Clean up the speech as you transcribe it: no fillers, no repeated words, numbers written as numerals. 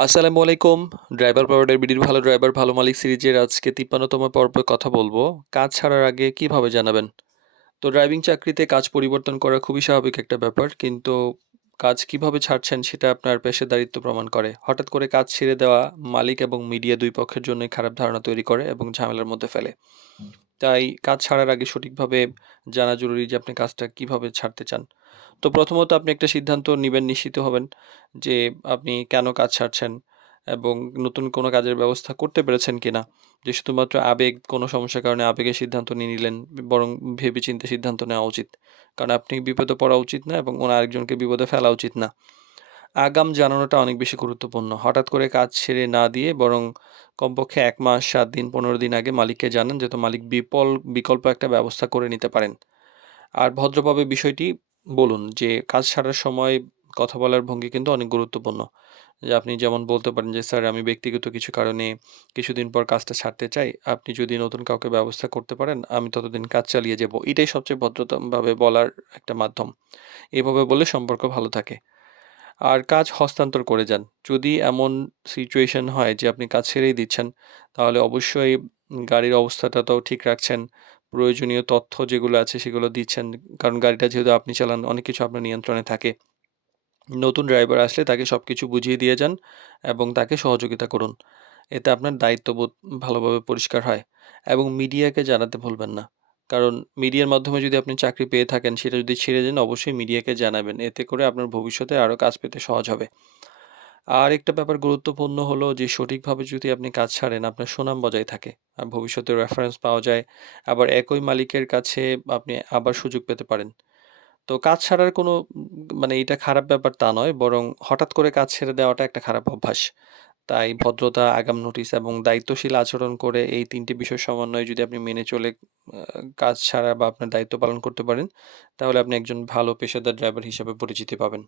আসসালামু আলাইকুম। ড্রাইভার পাওয়ার বিডির ভালো ড্রাইভার ভালো মালিক সিরিজের আজকে ৫৩তম পর্বে কথা বলবো। কাজ ছাড়ার আগে কিভাবে জানাবেন? তো ড্রাইভিং চাকরিতে কাজ পরিবর্তন করা খুবই স্বাভাবিক একটা ব্যাপার। কিন্তু কাজ কিভাবে ছাড়ছেন সেটা আপনার পেশাদারিত্ব প্রমাণ করে। হঠাৎ করে কাজ ছেড়ে দেওয়া মালিক এবং মিডিয়া ২ পক্ষের জন্যই খারাপ ধারণা তৈরি করে এবং ঝামেলার মধ্যে ফেলে। তাই কাজ ছাড়ার আগে সঠিকভাবে জানা জরুরি যে আপনি কাজটা কিভাবে ছাড়তে চান। তো প্রথমত আপনি একটা সিদ্ধান্ত নিবেন, নিশ্চিত হবেন যে আপনি কেন কাজ ছাড়ছেন এবং নতুন কোনো কাজের ব্যবস্থা করতে পেরেছেন কিনা। যে শুধুমাত্র আবেগ কোনো সমস্যার কারণে আবেগের সিদ্ধান্ত নিয়ে নিলেন, বরং ভেবেচিন্তে সিদ্ধান্ত নেওয়া উচিত। কারণ আপনি বিপদে পড়া উচিত না এবং আরেকজনকে বিপদে ফেলা উচিত না। আগাম জানানোটা অনেক বেশি গুরুত্বপূর্ণ। হঠাৎ করে কাজ ছেড়ে না দিয়ে বরং কমপক্ষে ১ মাস, ৭ দিন, ১৫ দিন আগে মালিককে জানান যাতে মালিক বিকল্প একটা ব্যবস্থা করে নিতে পারেন। আর ভদ্রভাবে বিষয়টি বলুন যে কাজ ছাড়ার সময় কথা বলার ভঙ্গি কিন্তু অনেক গুরুত্বপূর্ণ। যে আপনি যেমন বলতে পারেন যে, "স্যার আমি ব্যক্তিগত কিছু কারণে কিছুদিন পর কাজটা ছাড়তে চাই। আপনি যদি নতুন কাউকে ব্যবস্থা করতে পারেন, আমি ততদিন কাজ চালিয়ে যাবো।" এটাই সবচেয়ে ভদ্রতাভাবে বলার একটা মাধ্যম। এভাবে বললে সম্পর্ক ভালো থাকে। আর কাজ হস্তান্তর করে যান। যদি এমন সিচুয়েশন হয় যে আপনি কাজ ছেড়েই দিচ্ছেন, তাহলে অবশ্যই গাড়ির অবস্থাটাও ঠিক রাখছেন। প্রয়োজনীয় তথ্য যেগুলো আছে সেগুলো দিচ্ছেন। কারণ গাড়িটা যেহেতু আপনি চালান অনেক কিছু আপনার নিয়ন্ত্রণে থাকে। নতুন ড্রাইভার আসলে তাকে সবকিছু বুঝিয়ে দিয়ে যান এবং তাকে সহযোগিতা করুন। এতে আপনার দায়িত্ববোধ ভালোভাবে পরিষ্কার হয় এবং মিডিয়াকে জানাতে ভুলবেন না। কারণ মিডিয়ার মাধ্যমে যদি আপনি চাকরি পেয়ে থাকেন সেটা যদি ছেড়ে দেন অবশ্যই মিডিয়াকে জানাবেন। এতে করে আপনার ভবিষ্যতে আরো কাজ পেতে সহজ হবে। আরেকটা ব্যাপার গুরুত্বপূর্ণ হলো যে সঠিকভাবে যদি আপনি কাজ ছাড়েন আপনার সুনাম বজায় থাকে। ভবিষ্যতে রেফারেন্স পাওয়া যায়। আবার একই মালিকের কাছে আপনি আবার সুযোগ পেতে পারেন। তো কাজ ছাড়ার কোনো মানে এটা খারাপ ব্যাপার তা নয়। বরং হঠাৎ করে কাজ ছেড়ে দেওয়াটা একটা খারাপ অভ্যাস। তাই ভদ্রতা, আগাম নোটিশ এবং দায়িত্বশীল আচরণ করে এই ৩ টি বিষয় সমন্বয়ে যদি আপনি মেনে চলে আ কাজ ছাড়া বা আপনার দায়িত্ব পালন করতে পারেন, তাহলে আপনি একজন ভালো পেশাদার ড্রাইভার হিসেবে পরিচিতি পাবেন।